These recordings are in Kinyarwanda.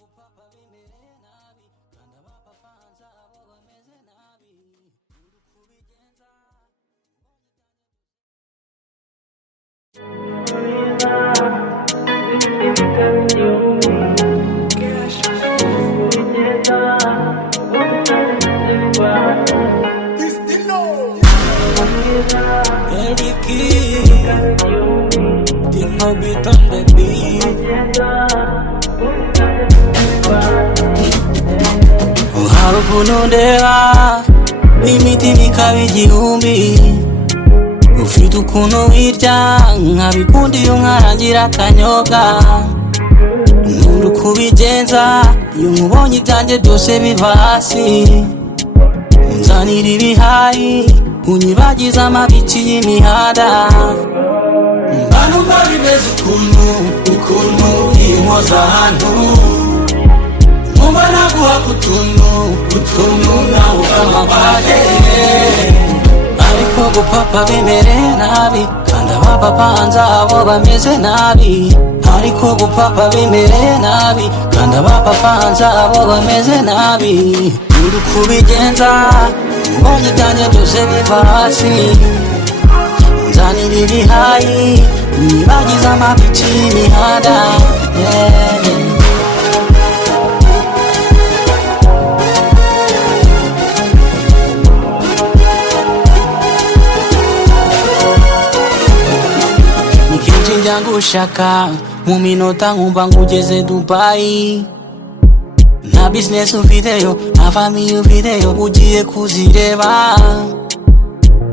gupapa bimere nabi kandi abapapanza abo bameze nabi uri kubigenza Harukundeba imitima ikaba igihumbi ufite ukuntu wirya nkabikunda iyo nkarangira akanyobwa nkunda uko ubigenza iyo nkubonye ibyanjye byose biva hasi unzanira ibihari unyibagiza amabici y'imihanda mbanumva bimeze ukuntu inkoza ahantu nkumva naguha utuntu nawe ukamapade ariko gupapa bimere nabi kandi abapapanza abo bameze nabi ariko gupapa bimere nabi kandi abapapanza abo bameze nabi uri kubigenza mbonye ibyanjye byose biva hasi nzanira ibihayi unyibagiza amabici y'imihanda njya ngushaka mu minota nkumva ngugeze Dubai nta business ufiteyo nta family ufiteyo ugiye kuzireba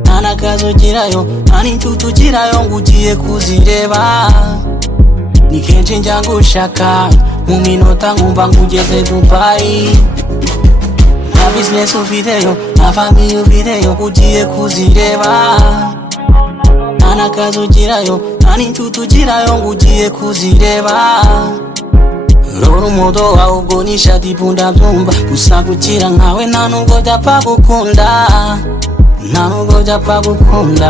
nta n'akazi ugirayo nta n'inshuti ugirayo ngugiye kuzireba ni kenshi njya ngushaka mu minota nkumva ngugeze Dubai nta business ufiteyo nta family ufiteyo ugiye kuzireba nta n'akazi ugirayo nta n'inshuti ugirayo ngugiye kuzireba rora umudo wawe ubwo nishati punda byumva gusa gukira nkawe nta nubwo byapfa gukunda nta nubwo byapfa gukunda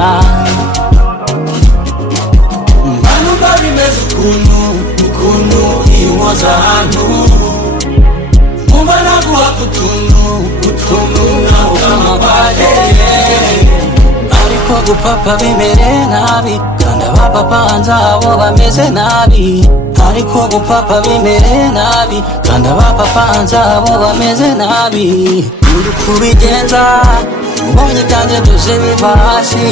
mbanumva bimeze ukuntu inkoza ahantu nkumva naguha utuntu nawe ukamapade ariko gupapa bimere nabi kandi abapapanza abo bameze nabi ariko gupapa bimere nabi kandi abapapanza abo bameze nabi uri kubigenza mbonye ibyanjye byose biva hasi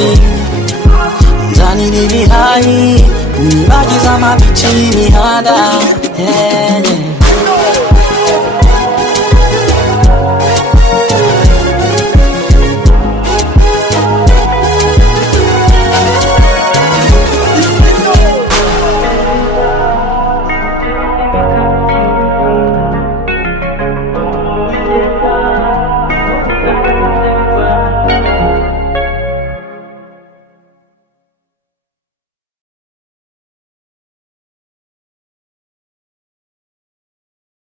nzanira ibihayi unyibagiza amabici y'imihanda